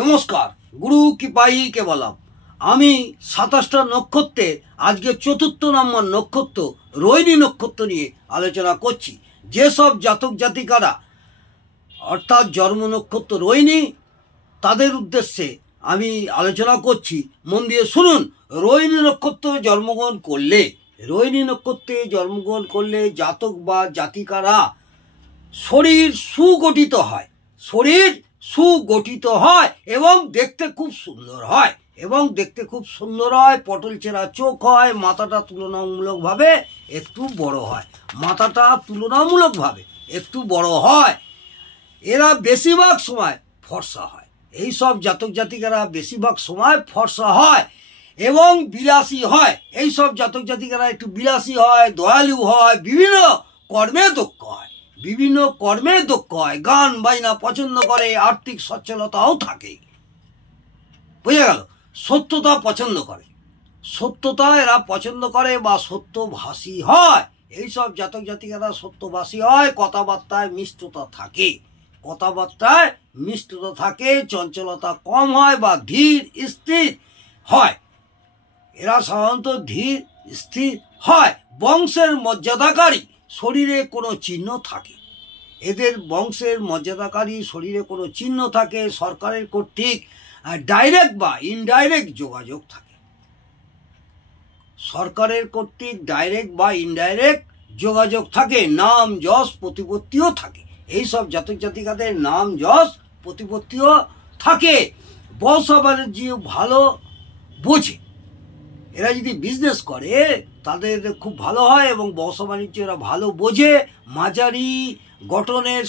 নমস্কার, গুরু কৃপাই কেবলম। আমি 27টা নক্ষত্রে আজকে 4র্থ নম্বর নক্ষত্র রোহিণী নক্ষত্র নিয়ে আলোচনা করছি। যেসব জাতক জাতিকারা অর্থাৎ জন্ম নক্ষত্র রোহিণী, তাদের উদ্দেশ্যে আমি আলোচনা করছি, মন দিয়ে শুনুন। রোহিণী নক্ষত্রে জন্মগ্রহণ করলে জাতক বা জাতিকারা শরীর সুগঠিত হয় এবং দেখতে খুব সুন্দর হয়। পটল চেরা চোখ হয়। মাথাটা তুলনামূলকভাবে একটু বড় হয়। এরা বেশিরভাগ সময় ফর্সা হয়। এই সব জাতক জাতিকারা বেশিরভাগ সময় ফর্সা হয় এবং বিলাসী হয়। এই সব জাতক জাতিকারা একটু বিলাসী হয়, দয়ালু হয়, বিভিন্ন কর্মে দক্ষ হয়, গান বাজনা পছন্দ করে, আর্থিক সচ্ছলতাও থাকে। বুঝে গেল? সত্যতা এরা পছন্দ করে বা সত্যভাষী হয়। এইসব জাতক জাতিকারা সত্যভাষী হয়। কথাবার্তায় মিষ্টতা থাকে, চঞ্চলতা কম হয় বা ধীর স্থির হয়। এরা সাধারণত ধীর স্থির হয়। বংশের মর্যাদাকারী শরীরে কোনো চিহ্ন থাকে। সরকারের কর্তৃক ডাইরেক্ট বা ইনডাইরেক্ট যোগাযোগ থাকে। নাম যশ প্রতিপত্তিও থাকে। এইসব জাতক জাতিকাদের নাম যশ প্রতিপত্তিও থাকে। ব্যবসা বাণিজ্য ভালো বোঝে। এরা যদি বিজনেস করে তাদের খুব ভালো হয় এবং ব্যবসা বাণিজ্য এরা ভালো বোঝে। মাঝারি গঠনের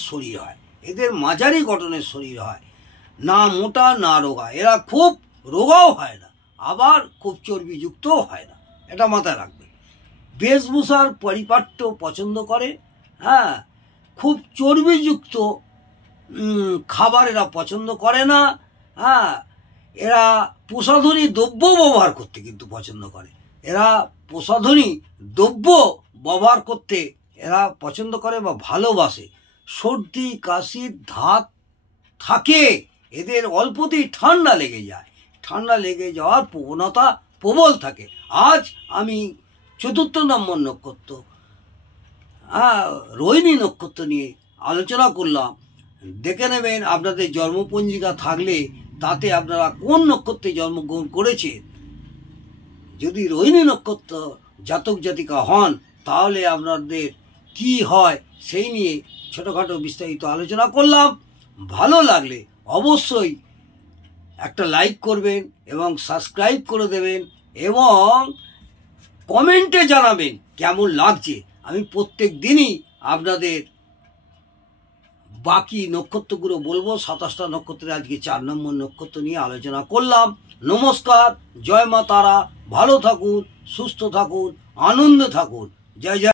শরীর হয়, না মোটা না রোগা। এরা খুব রোগাও হয় না, আবার খুব চর্বিযুক্তও হয় না। এটা মাথায় রাখবে। বেশভূষার পরিপাট্য পছন্দ করে। খুব চর্বিযুক্ত খাবার এরা পছন্দ করে না। এরা প্রসাধনী দ্রব্য ব্যবহার করতে কিন্তু পছন্দ করে। বা ভালোবাসে। সর্দি কাশির ধাত থাকে। এদের অল্পতেই ঠান্ডা লেগে যাওয়ার প্রবণতা প্রবল থাকে। আজ আমি 4র্থ নম্বর নক্ষত্র রোহিণী নক্ষত্র নিয়ে আলোচনা করলাম। দেখে নেবেন আপনাদের জন্মপঞ্জিকা থাকলে তাতে আপনারা কোন নক্ষত্রে জন্মগ্রহণ করেছেন। যদি রোহিণী নক্ষত্র জাতক জাতিকা হন তাহলে আপনাদের কি হয় সেই নিয়ে ছোটখাটো বিস্তারিত আলোচনা করলাম। ভালো লাগলে অবশ্যই একটা লাইক করবেন এবং সাবস্ক্রাইব করে দেবেন এবং কমেন্টে জানাবেন কেমন লাগছে। আমি প্রত্যেক দিনই আপনাদের বাকি নক্ষত্রগুলো বলবো। 27টা নক্ষত্রে আজকে 4 নম্বর নক্ষত্র নিয়ে আলোচনা করলাম। নমস্কার, জয় মা তারা। ভালো থাকুন, সুস্থ থাকুন, আনন্দে থাকুন। জয় জয়।